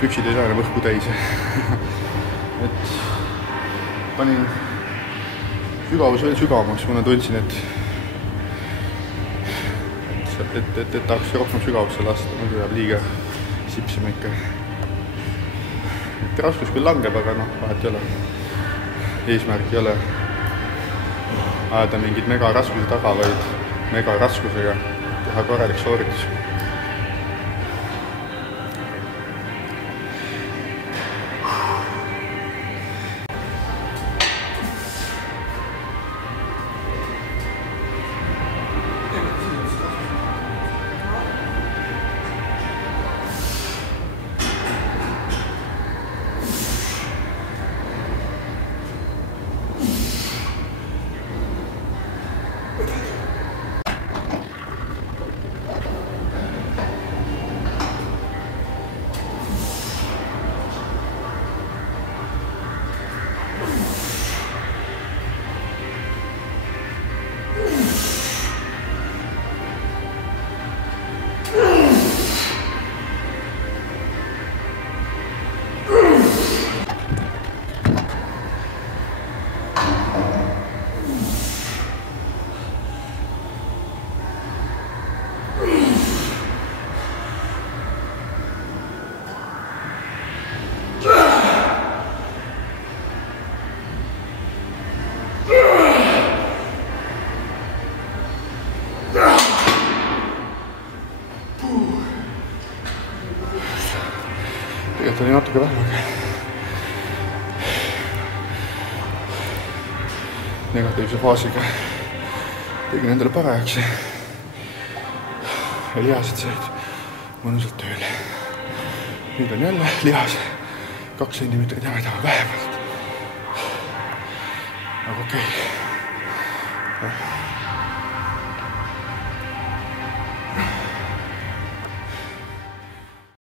püksid ei saa enam õhku täis. Et panin sügavus veel sügavamaks, kuna tundsin, et tahaks rohkem sügavusse lasta, muidu jääb liiga sipsima ikka. Et raskus küll langeb, aga vahet ei ole. Eesmärk ei ole ajada mingid megaraskuse taga, vaid megaraskusega teha korralik sooritus. Tegelikult oli natuke vähem, aga negatiivse faasiga tegin endale parajaks ja lihased said mõnusalt tööle. Nüüd on jälle lihas 2 sentimeetrit jämedama vähemalt. Aga okei.